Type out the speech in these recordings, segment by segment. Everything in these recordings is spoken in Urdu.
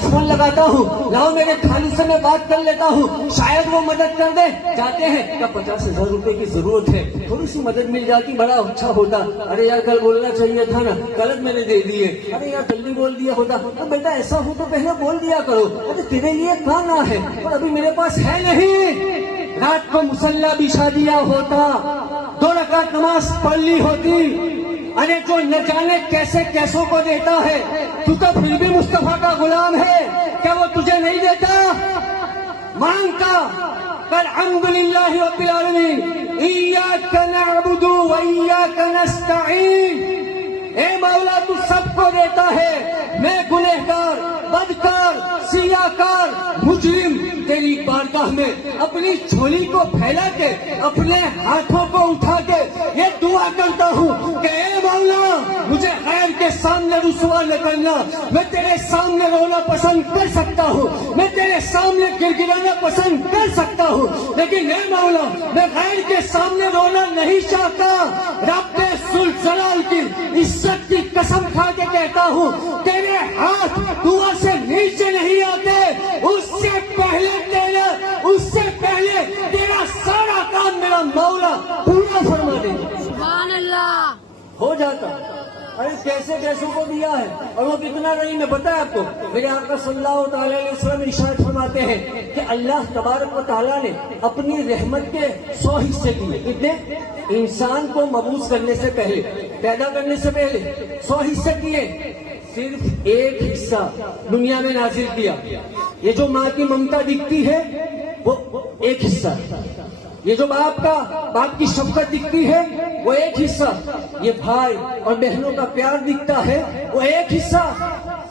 فون لگاتا ہوں، لاؤ میرے خالو سے میں بات کر لیتا ہوں، شاید وہ مدد کر دے. جاتے ہیں کہ 50,000 روپے کی ضرورت ہے، تھوڑی سی مدد مل جاتی بڑا اچھا ہوتا. ارے یار کل بولنا چاہیے تھا نا، غلط میں نے دے دیے. ارے یار جلدی بول دیا ہوتا. تو بیٹا ایسا ہو تو پہلے بول دیا کرو. ارے تیرے لیے کھانا ہے اور ابھی میرے پاس ہے نہیں. رات کو مصلی بچھا دیا ہوتا، 2 رکعت نماز پڑھ لی ہوتی. ارے جو نہ جانے کیسے کیسوں کو دیتا ہے، تو پھر بھی مصطفیٰ کا غلام ہے. کیا وہ تجھے نہیں دیتا؟ مانگتا کل الحمدللہ رب العالمین، ایاک نعبد و ایاک نستعین. اے مولا تو سب کو دیتا ہے، میں گنہگار، بدکار، سیاہکار، مجرم تیری بارگاہ میں اپنی جھولی کو پھیلا کے اپنے ہاتھوں کو اٹھا کے یہ دعا کرتا ہوں کہ اے مولا مجھے غیر کے سامنے رسوا نہ کرنا. میں تیرے سامنے رونا پسند کر سکتا ہوں، میں تیرے سامنے گڑگڑانا پسند کر سکتا ہوں، لیکن اے مولا میں غیر کے سامنے رونا نہیں چاہتا. رب ذوالجلال کی عزت کی قسم کھا کے کہتا ہوں تیرے ہاتھ دعا سے نیچے نہیں آتے. اس سے پہلے تیرا سارا کام میرا مولا پورا فرما دے. سبحان اللہ. ہو جاتا. ارے کیسے کیسوں کو دیا ہے، اور وہ کتنا نہیں میں بتایا آپ کو. میرے آقا صلی اللہ تعالی علیہ وسلم ارشاد فرماتے ہیں کہ اللہ تبارک و تعالیٰ نے اپنی رحمت کے 100 حصے دیے. کتنے؟ انسان کو مبعوث کرنے سے پہلے، پیدا کرنے سے پہلے 100 حصے دیے. صرف ایک حصہ دنیا میں نازل کیا. یہ جو ماں کی ممتا دکھتی ہے وہ ایک حصہ، یہ جو باپ کی شفقت دکھتی ہے وہ ایک حصہ، یہ بھائی اور بہنوں کا پیار دکھتا ہے وہ ایک حصہ.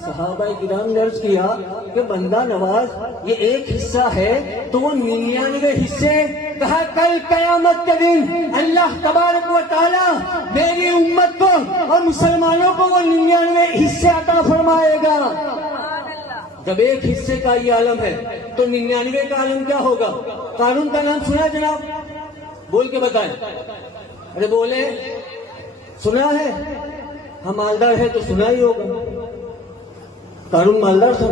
صحابہ کرام نے عرض کیا کہ بندہ نواز یہ ایک حصہ ہے تو وہ 99 حصے. کہا کل قیامت کے دن اللہ تبارک و تعالیٰ میری امت کو اور مسلمانوں کو وہ 99 حصے عطا فرمائے گا. جب ایک حصے کا یہ عالم ہے تو 99 کا عالم کیا ہوگا؟ قارون کا نام سنا جناب؟ بول کے بتائیں. ارے بولے سنا ہے؟ ہم مالدار ہے تو سنا ہی ہوگا. قارون مالدار تھا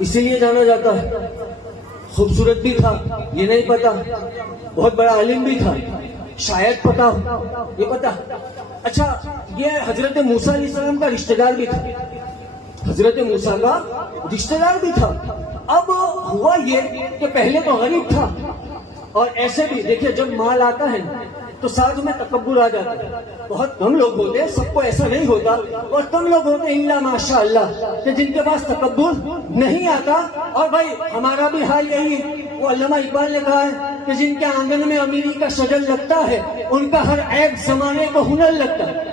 اسی لیے جانا جاتا ہے. خوبصورت بھی تھا یہ نہیں پتا، بہت بڑا عالم بھی تھا شاید پتا ہو، یہ پتا. اچھا یہ حضرت موسیٰ علیہ السلام کا رشتہ دار بھی تھا، حضرت موسیٰ کا رشتہ دار بھی تھا. اب ہوا یہ کہ پہلے تو غریب تھا، اور ایسے بھی دیکھیں جب مال آتا ہے تو ساتھ میں تکبر آ جاتا ہے. بہت کم لوگ ہوتے ہیں، سب کو ایسا نہیں ہوتا، بہت کم لوگ ہوتے ہیں الا ماشاء اللہ کہ جن کے پاس تکبر نہیں آتا. اور بھائی ہمارا بھی حال یہی ہے. وہ علامہ اقبال نے کہا ہے کہ جن کے آنگن میں امیری کا شجر لگتا ہے ان کا ہر عیب زمانے کو ہنر لگتا ہے.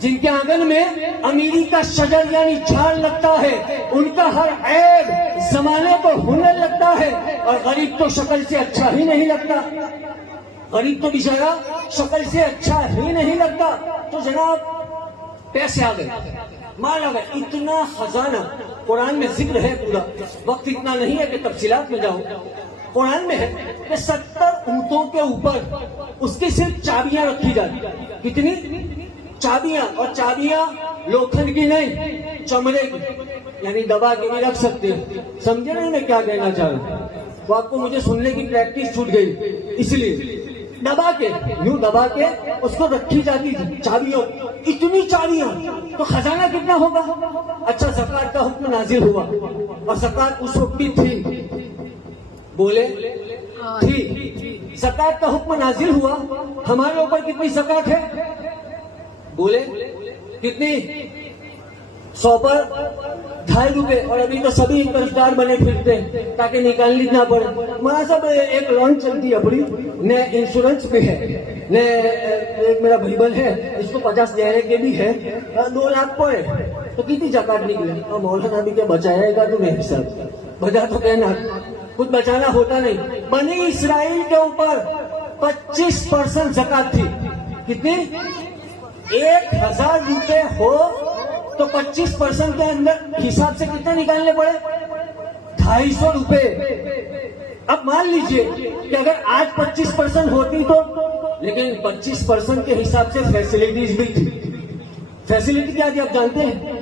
جن کے آنگن میں امیری کا شجر یعنی جھاڑ لگتا ہے ان کا ہر عیب زمانے کو ہنر لگتا ہے. اور غریب تو شکل سے اچھا ہی نہیں لگتا، غریب تو بیچارہ شکل سے اچھا ہی نہیں لگتا. تو جناب پیسے آ گئے، مال آ گئے، اتنا خزانہ قرآن میں ذکر ہے. پورا وقت اتنا نہیں ہے کہ تفصیلات میں جاؤ. قرآن میں ہے کہ 70 اونٹوں کے اوپر اس کی صرف چابیاں رکھی جاتی. کتنی چابیاں؟ اور چابیاں لوکھنڈ کی نہیں، چمڑے کی، یعنی دبا کے بھی رکھ سکتے ہیں. سمجھے نہیں میں کیا کہنا چاہ رہا ہوں؟ وہ آپ کو مجھے سننے کی پریکٹس چھوٹ گئی، اس لیے دبا کے یوں دبا کے اس کو رکھی جاتی تھی چابیوں. اتنی چابیاں تو خزانہ کتنا ہوگا؟ اچھا زکات کا حکم نازل ہوا اور زکات اس وقت بھی تھی، بولے تھی. زکات کا حکم نازل ہوا، ہمارے اوپر کتنی زکات ہے؟ بولے کتنی؟ 100 پر 2.5 روپے. اور ابھی تو سبھی قرضدار بنے پھرتے ہیں تاکہ نکالنی نہ پڑے. ہمارا سب ایک لون چلتی ہے بڑی، نہ انشورنس پہ ہے، نہ ایک میرا بھائی ہے اس کو 50 دینے کے بھی ہے، 2 لاکھ پڑے تو کتنی زکات نکلے؟ اور مولانا بھی کیا بچایا گا تو میرے حساب بجا تو کہنا کچھ بچانا ہوتا نہیں. بنی اسرائیل کے اوپر 25% زکات تھی. کتنی؟ 1000 روپے ہو تو 25% کے اندر حساب سے کتنے نکالنے پڑے؟ 250 روپے. اب مان لیجئے کہ اگر آج 25% ہوتی تو، لیکن 25% کے حساب سے فیسلٹیز بھی تھی. فیسلٹی کیا تھی آپ جانتے ہیں؟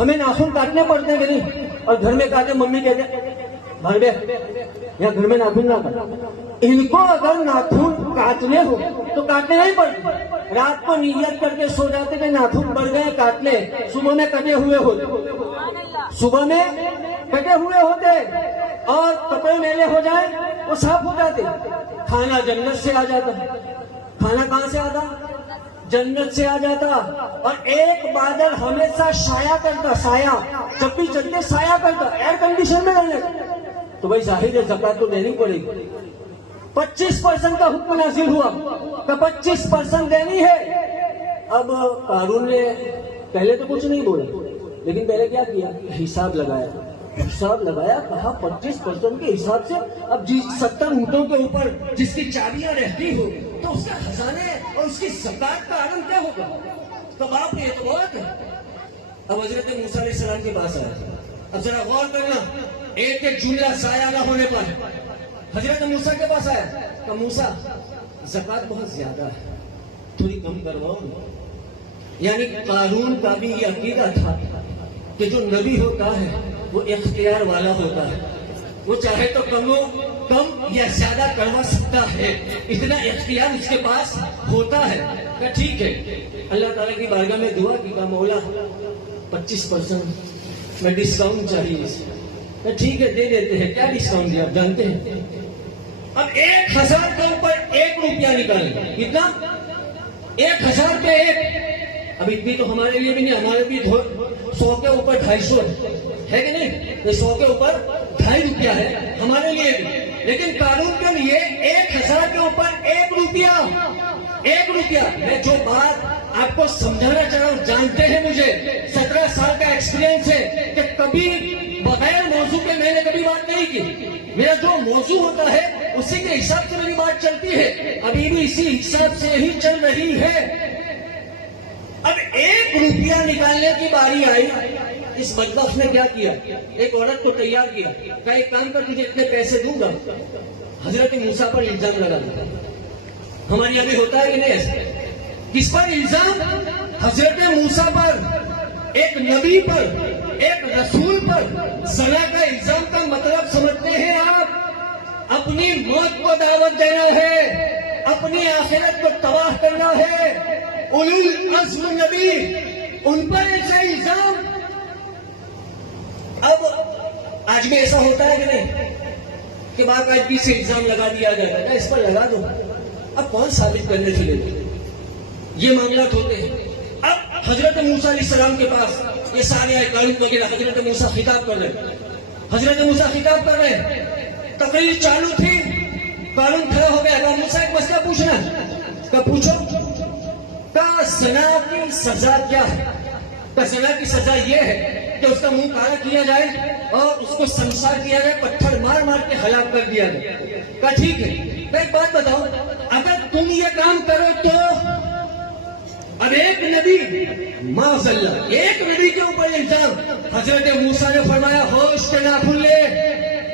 ہمیں ناخن کاٹنے پڑتے ہیں کہ نہیں؟ اور گھر میں کاٹے ممی کہتے بھائی بے یا گھر میں ناخن نہ کاٹ. ان کو اگر ناخن کاٹنے ہو تو کاٹنے نہیں پڑتے. رات کو نیت کر کے سو جاتے کہ ناخن بڑھ گئے کاٹنے, صبح میں کٹے ہوئے ہوتے, صبح میں کٹے ہوئے ہوتے, اور کپڑے میلے ہو جائیں وہ صاف ہو جاتے. کھانا جنت سے آ جاتا. کھانا کہاں سے آتا؟ جنت سے آ جاتا. اور ایک بادل ہمیشہ سایہ کرتا, سایہ جب بھی چلتے سایہ کرتا, ایئر کنڈیشن میں رہنے. تو بھائی ظاہر ہے زکات تو دینی پڑے گی. 25% کا حکم نازل ہوا کہ 25% دینی ہے. اب قارون نے پہلے تو کچھ نہیں بولا, لیکن پہلے کیا کیا؟ حساب لگایا. حساب لگایا, کہا 25% کے حساب سے اب جس 70 اونٹوں کے اوپر جس کی چابیاں رہتی ہو تو اس کا خزانے اور اس کی زکات کا عالم کیا ہوگا؟ تو باپ نے یہ تو بہت ہے. اب حضرت موسیٰ علیہ السلام کے پاس آیا. اب ذرا غور کرنا, ایک ایک جملہ ضائع نہ ہونے پر. حضرت موسیٰ کے پاس آیا کہ موسیٰ زکات بہت زیادہ ہے, تھوڑی کم کرواؤ. یعنی قارون کا بھی یہ عقیدہ تھا کہ جو نبی ہوتا ہے وہ اختیار والا ہوتا ہے, وہ چاہے تو کم یا زیادہ کروا سکتا ہے, اتنا اختیار اس کے پاس ہوتا ہے. کہ ٹھیک ہے, اللہ تعالیٰ کی بارگاہ میں دعا کی کہ مولا 25% میں ڈسکاؤنٹ چاہیے. کہ ٹھیک ہے دے دیتے ہیں. کیا ڈسکاؤنٹ دیا آپ جانتے ہیں؟ اب 1000 کے اوپر 1 روپیہ نکالیں. کتنا؟ 1000 پہ 1. اب اتنی تو ہمارے لیے بھی نہیں, ہمارے بھی 100 کے اوپر 250 ہے کہ نہیں؟ 100 کے اوپر 2.5 روپیہ ہے ہمارے لیے بھی. لیکن قانون کے لیے 1000 کے اوپر 1 روپیہ. 1 روپیہ. میں جو بات آپ کو سمجھانا چاہ رہا ہوں, جانتے ہیں مجھے 17 سال کا ایکسپیرینس ہے کہ کبھی بغیر موضوع کے میں نے کبھی بات نہیں کی. میرا جو موضوع ہوتا ہے اسی کے حساب سے میری بات چلتی ہے. ابھی بھی اسی حساب سے ہی چل رہی ہے. اب 1 روپیہ نکالنے کی باری آئی. اس بدبخت نے کیا کیا؟ ایک عورت کو تیار کیا کہ ایک کام کر, تجھے اتنے پیسے دوں گا. حضرت موسیٰ پر الزام لگا دیا. ہمارے یہاں بھی ہوتا ہے کہ نہیں ایسا؟ کس پر الزام؟ حضرت موسیٰ پر, ایک نبی پر, ایک رسول پر زنا کا الزام. کا مطلب سمجھتے ہیں آپ؟ اپنی موت کو دعوت دینا ہے, اپنی آخرت کو تباہ کرنا ہے. اولو العزم نبی, ان پر ایسا الزام. اب آج بھی ایسا ہوتا ہے کہ نہیں کہ بات آج بھی سے الزام لگا دیا جاتا ہے, اس پر لگا دو. اب کون ثابت کرنے چلے گا؟ یہ معاملات ہوتے ہیں. اب حضرت موسیٰ علیہ السلام کے پاس یہ سارے قانون وغیرہ, حضرت موسیٰ خطاب کر رہے, حضرت موسیٰ خطاب کر رہے. تقریر چالو تھی, قانون کھڑا ہو گیا. کہ موسیٰ ایک مسئلہ پوچھنا, کہ پوچھو کہ زنا کی سزا کیا ہے؟ کہ زنا کی سزا یہ ہے کہ اس کا منہ کالا کیا جائے اور اس کو سنسار کیا جائے, پتھر مار مار کے ہلاک کر دیا جائے. کہ ٹھیک ہے, میں ایک بات بتاؤں, اگر تم یہ کام کرو تو اب ایک نبی, معاذ اللہ, ایک نبی کے اوپر الزام. حضرت موسیٰ نے فرمایا ہوش کے ناخن لے,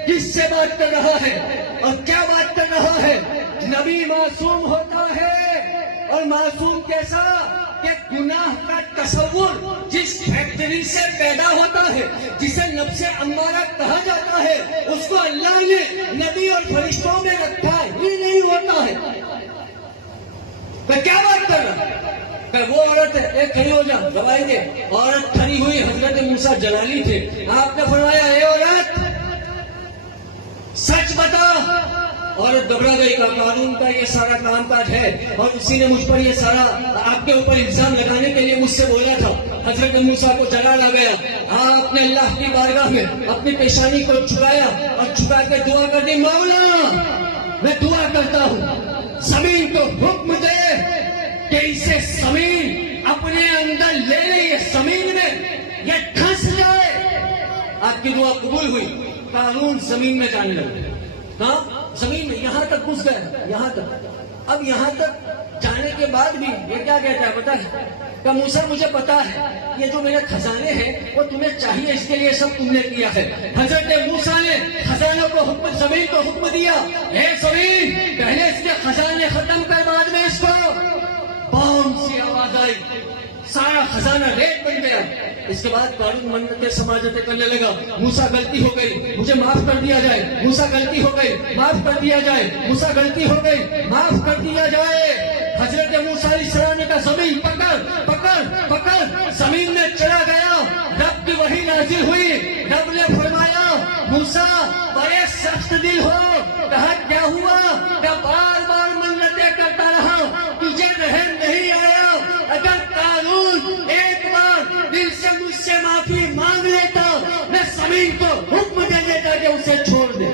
کس سے بات کر رہا ہے اور کیا بات کر رہا ہے؟ نبی معصوم ہوتا ہے, اور معصوم کیسا کہ گناہ کا تصور جس فیکٹری سے پیدا ہوتا ہے, جسے نفس امارہ کہا جاتا ہے, اس کو اللہ نے نبی اور فرشتوں میں رکھا ہی نہیں ہوتا ہے. میں کیا بات کر رہا ہوں؟ کہ وہ عورت ہے, ایک کھڑی ہو جا, دبائیں گے. عورت کھڑی ہوئی, حضرت موسیٰ جلالی تھے. آپ نے فرمایا اے عورت سچ بتا. عورت گھبرا گئی. کا قانون کا یہ سارا کام کاج ہے اور اسی نے مجھ پر یہ سارا آپ کے اوپر الزام لگانے کے لیے مجھ سے بولا تھا. حضرت موسیٰ کو جلالا گیا. آپ نے اللہ کی بارگاہ میں اپنی پیشانی کو چھپایا اور چھپا کے دعا کر دی, مولا میں دعا کرتا ہوں زمین کو حکم دے کہ اسے زمین اپنے اندر لے لے, یہ زمین میں یہ دھنس جائے. آپ کی دعا قبول ہوئی. قانون زمین میں جانے لگے. ہاں زمین میں یہاں تک گھس گئے, یہاں تک. اب یہاں تک جانے کے بعد بھی یہ کیا کہتا ہے پتا ہے؟ کہ موسیٰ مجھے پتا ہے یہ جو میرے خزانے ہیں وہ تمہیں چاہیے, اس کے لیے سب تم نے کیا ہے. حضرت موسیٰ نے خزانوں کو حکم, زمین کو حکم دیا, اے زمین پہلے اس کے خزانے ختم کر, بعد میں اس کو. بام سی آواز آئی, سارا خزانہ ریت بن گیا. اس کے بعد قارون منتیں سماجتیں کرنے لگا. موسیٰ غلطی ہو گئی, مجھے معاف کر دیا جائے. موسیٰ غلطی ہو گئی, معاف کر دیا جائے. موسیٰ غلطی ہو گئی, معاف کر دیا جائے. حضرت موسیٰ علیہ السلام نے کہا زمین پکڑ پکڑ پکڑ. زمین میں چلا گیا. رب کی وحی نازل ہوئی. رب نے فرمایا موسیٰ بڑے سخت دل ہو. کہا کیا ہوا؟ کہ بار بار منتیں کرتا رہا, تجھے رحم نہیں آیا. اگر قارون ایک بار دل سے مجھ سے معافی مانگ لیتا, میں زمین کو حکم دے دیتا کہ اسے چھوڑ دے.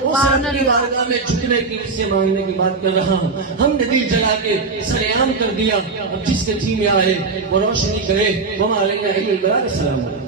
اس رب کی بارگاہ میں جھکنے کی, اس سے مانگنے کی بات کر رہا ہوں. ہم نے دل جلا کے سرعام کر دیا. اب جس کے جی میں آئے وہ روشنی کرے. وما علینا الا البلاغ. السلام علیکم.